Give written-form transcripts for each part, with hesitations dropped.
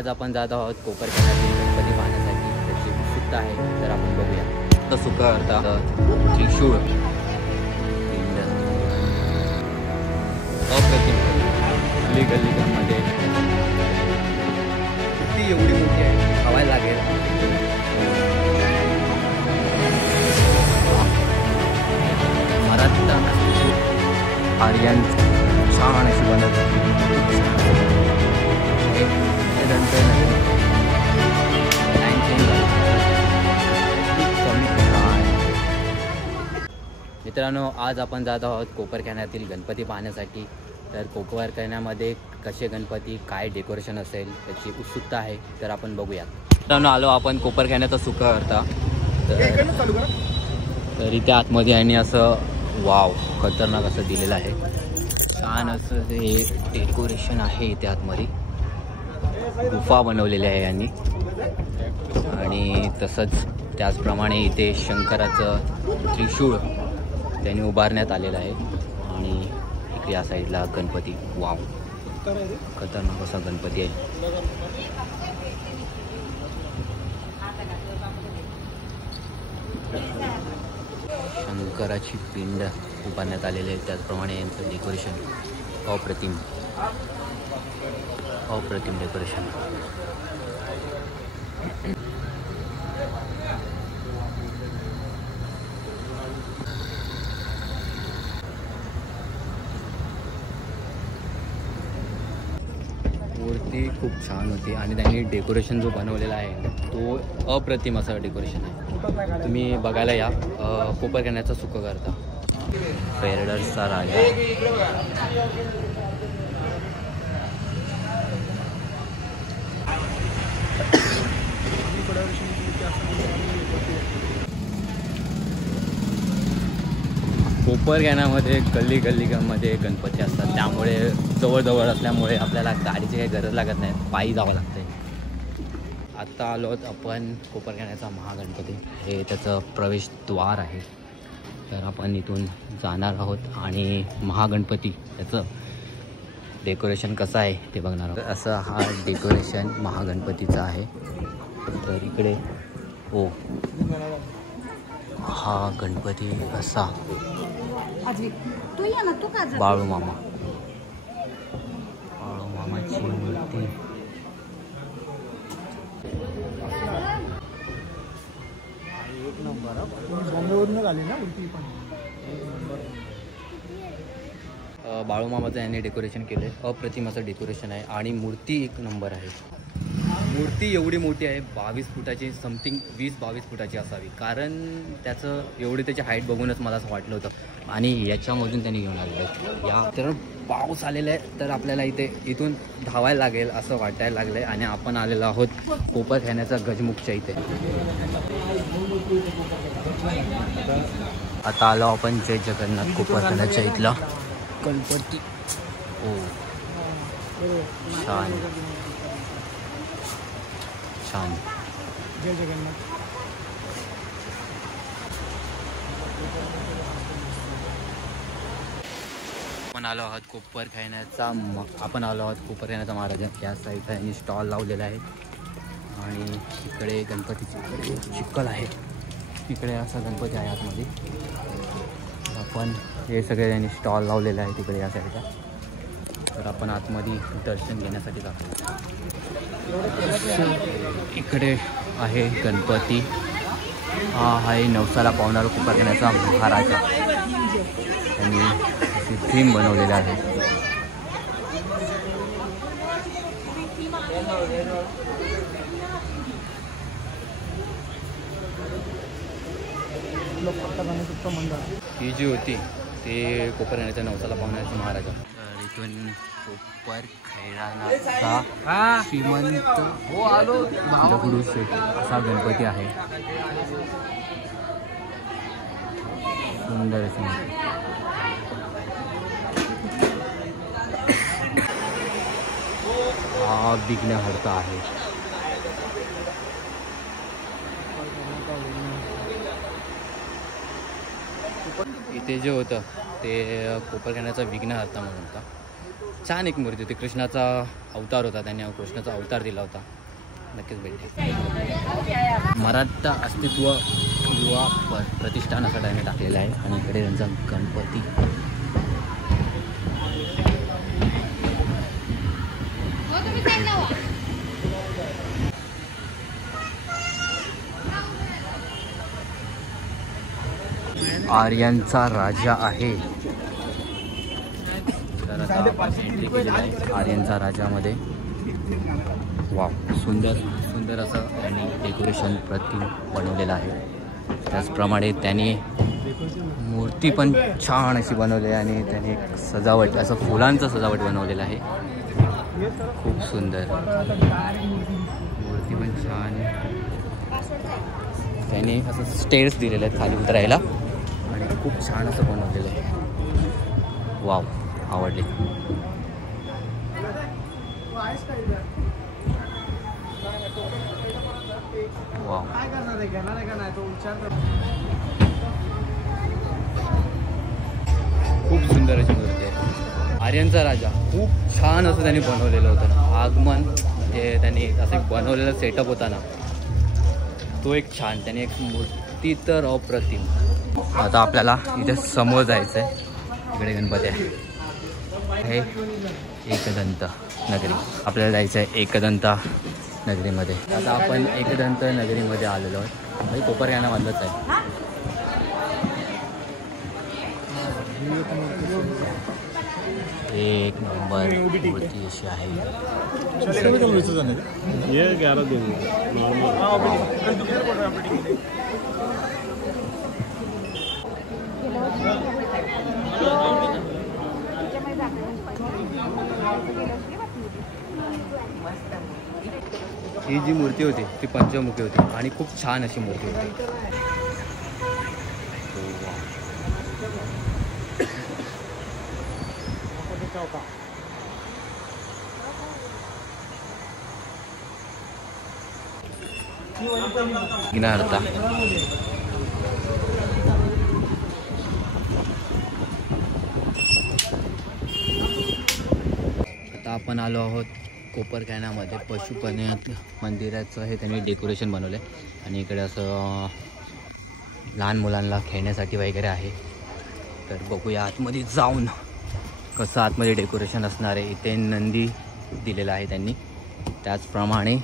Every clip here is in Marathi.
आज आपण जात आहोत कोपरखेड्यातील गणपती पाहण्यासाठी. त्याची उत्सुकता आहे, तर आपण बघूया. तर सुका अर्था त्रिशूळ पिंड अप्रतिम गल्लीमध्ये ती एवढी मोठी आहे, हवायला लागेल. मराठा आर्यन छान अशी बनत मित्रांनो, आज आपण जात आहोत कोपरखेड्यातील गणपती पाहण्यासाठी. तर कोपरखेड्यामध्ये कसे गणपती, काय डेकोरेशन असेल त्याची उत्सुकता आहे, तर आपण बघूयात. मित्रांनो, आलो आपण कोपरखेड्याचा सुका अर्था. तर इथे आतमध्ये आणि असं वाव खतरनाक असं दिलेलं आहे. छान असं हे डेकोरेशन आहे. इथे आतमध्ये गुफा बनवलेली आहे यांनी, आणि तसंच त्याचप्रमाणे इथे शंकराचं त्रिशूळ त्यांनी उभारण्यात आलेलं आहे. आणि इकडे या साईडला गणपती. वाव खतरनाक असा गणपती आहे. शंकराची पिंड उभारण्यात आलेली आहे. त्याचप्रमाणे यांचं डेकोरेशन अप्रतिम डेकोरेशन. मूर्ती खूप छान होती आणि त्यांनी डेकोरेशन जो बनवलेला आहे तो अप्रतिम असा डेकोरेशन आहे. तुम्ही बघायला या. कोपरखेड्याचा सुका अर्था फेरडर्सचा राजा. कोपरखेड्यामध्ये गल्लीमध्ये गणपती असतात, त्यामुळे जवळ असल्यामुळे आपल्याला गाडीची काही गरज लागत नाही, पायी जावं लागतं. आत्ता आलो आहोत आपण कोपरखेड्याचा महागणपती. हे त्याचं प्रवेशद्वार आहे. तर आपण इथून जाणार आहोत आणि महागणपती त्याचं डेकोरेशन कसं आहे ते बघणार आहोत. असं हा डेकोरेशन महागणपतीचा आहे. तर इकडे हा गणपती असा बाळूमामाची मूर्ती. बाळूमामाचं यांनी डेकोरेशन केलं. अप्रतिम असं डेकोरेशन आहे आणि मूर्ती एक नंबर आहे. मूर्ती एवढी मोठी आहे, 22 फुटाची, समथिंग 20-22 फुटाची असावी, कारण त्याचं एवढी त्याची हाईट बघूनच मला असं वाटलं होतं. आणि याच्यामधून त्यांनी घेऊन आलेलं आहे. या तर पाऊस आलेला आहे, तर आपल्याला इथून धावायला लागेल असं वाटायला लागलं आहे. आणि आपण आलेलो आहोत कोपरखेड्याचा गजमुखच्या इथे. आता आलो आपण जय जगन्नाथ कोपरखेड्याच्या इथला गणपती. छान जय जगन्नाथ. आपण आलो आहोत कोपरखेड्याचा महाराज. या साईडला यांनी स्टॉल लावलेला आहे आणि इकडे गणपतीची चिखल आहे. इकडे असा गणपती आहे आतमध्ये. आपण हे सगळे यांनी स्टॉल लावलेले आहे तिकडे या साईडला. तर आपण आतमध्ये दर्शन घेण्यासाठी जातो. इकडे आहे गणपती. हा आहे नवसाला पावणारा कोपरखेड्याचा महाराजा. त्यांनी अशी थीम बनवलेली आहे. ही जी होती ते कोपरखेड्याच्या नवसाला पावणाऱ्याचा महाराजा. इथून कोपरखेड्याचा श्रीमंत दगडूशेठ असा गणपती आहे. सुंदर अशी हा विघ्नहर्ता आहे. इथे जे होतं ते कोपरखेड्याचा विघ्नहर्ता म्हणून होता. छान एक मूर्ती होती, कृष्णाचा अवतार होता, त्यांनी कृष्णाचा अवतार दिला होता. नक्कीच भेटते. मराठा अस्तित्व युवा प्रतिष्ठान असं त्यांनी टाकलेलं आहे आणि इकडे त्यांचा गणपती. आर्यांचा राजा आहे. तर आता आपण एंट्री केलेली आहे आर्यांचा राजामध्ये. वाव, सुंदर सुंदर असं त्यांनी डेकोरेशन प्रतिम बनवलेलं आहे. त्याचप्रमाणे त्यांनी मूर्ती पण छान अशी बनवली आहे आणि त्यांनी एक सजावट असं फुलांचं सजावट बनवलेलं आहे. खूप सुंदर मूर्ती पण छान. त्यांनी असं स्टेअर्स दिलेले आहेत खाली उतरायला आणि खूप छान असं बनवलेलं आहे. वाव, आवडले. वाव, खूप सुंदर अशी मूर्ती आहे. आर्यांचा राजा खूप छान असं त्यांनी बनवलेलं होतं. आगमन जे त्यांनी असं बनवलेलं सेटअप होता ना, तो एक छान. त्याने एक मूर्ती तर अप्रतिम. आता आपल्याला इथे समोर जायचं आहे. इकडे गणपती आहे, एकदंत नगरी. आपल्याला जायचं आहे एकदंत नगरीमध्ये. आता आपण एकदंत नगरीमध्ये आलेलो आहोत. म्हणजे कोपरगाण्यामधलंच आहे. एक नंबर मूर्ती अशी आहे. ही जी मूर्ती होती ती पंचमुखी होती आणि खूप छान अशी मूर्ती होती. विघ्नहर्ता. आता आपण आलो आहोत कोपरगाण्यामध्ये पशुपती मंदिराचं हे त्यांनी डेकोरेशन बनवलं आहे आणि इकडे असं लहान मुलांना खेळण्यासाठी वगैरे आहे. तर बघूया आतमध्ये जाऊन कसं आतमध्ये डेकोरेशन असणार आहे. इथे नंदी दिलेला आहे त्यांनी. त्याचप्रमाणे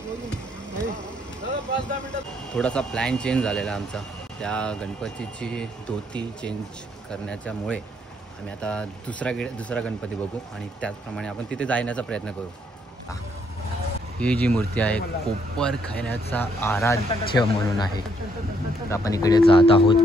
थोडासा प्लॅन चेंज झालेला आमचा. त्या गणपतीची धोती चेंज करण्याच्यामुळे आम्ही आता दुसरा गणपती बघू आणि त्याचप्रमाणे आपण तिथे जाण्याचा प्रयत्न करू. ही जी मूर्ती आहे कोपरगाण्याचा आराध्य म्हणून आहे. तर आपण इकडे जात आहोत.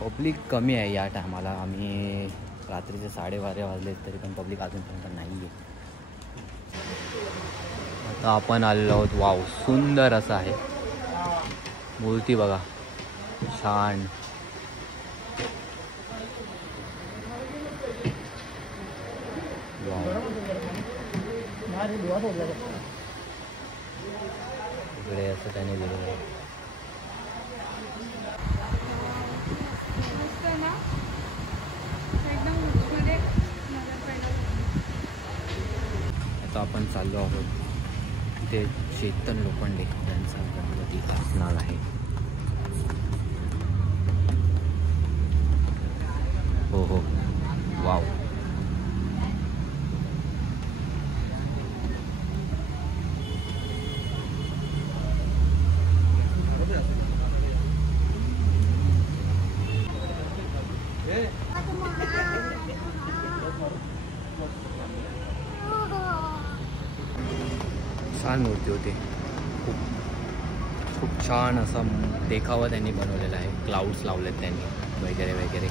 पब्लिक कमी आहे या टायमाला. आम्ही रात्रीचे 12:30 वाजले तरी पण पब्लिक अजूनपर्यंत नाही आहे. आता आपण आलेलो आहोत. वाव, सुंदर असं आहे. मूर्ती बघा, छान. इकडे असं त्याने दिलेलं आहे. आता आपण चाललो आहोत ते चेतन लोखंडे यांचा गणपती असणार आहे. हो हो, वाव. छान मूर्ती होती. खूप छान असा देखावा त्यांनी बनवलेला आहे. क्लाउड्स लावलेत त्यांनी वगैरे वगैरे.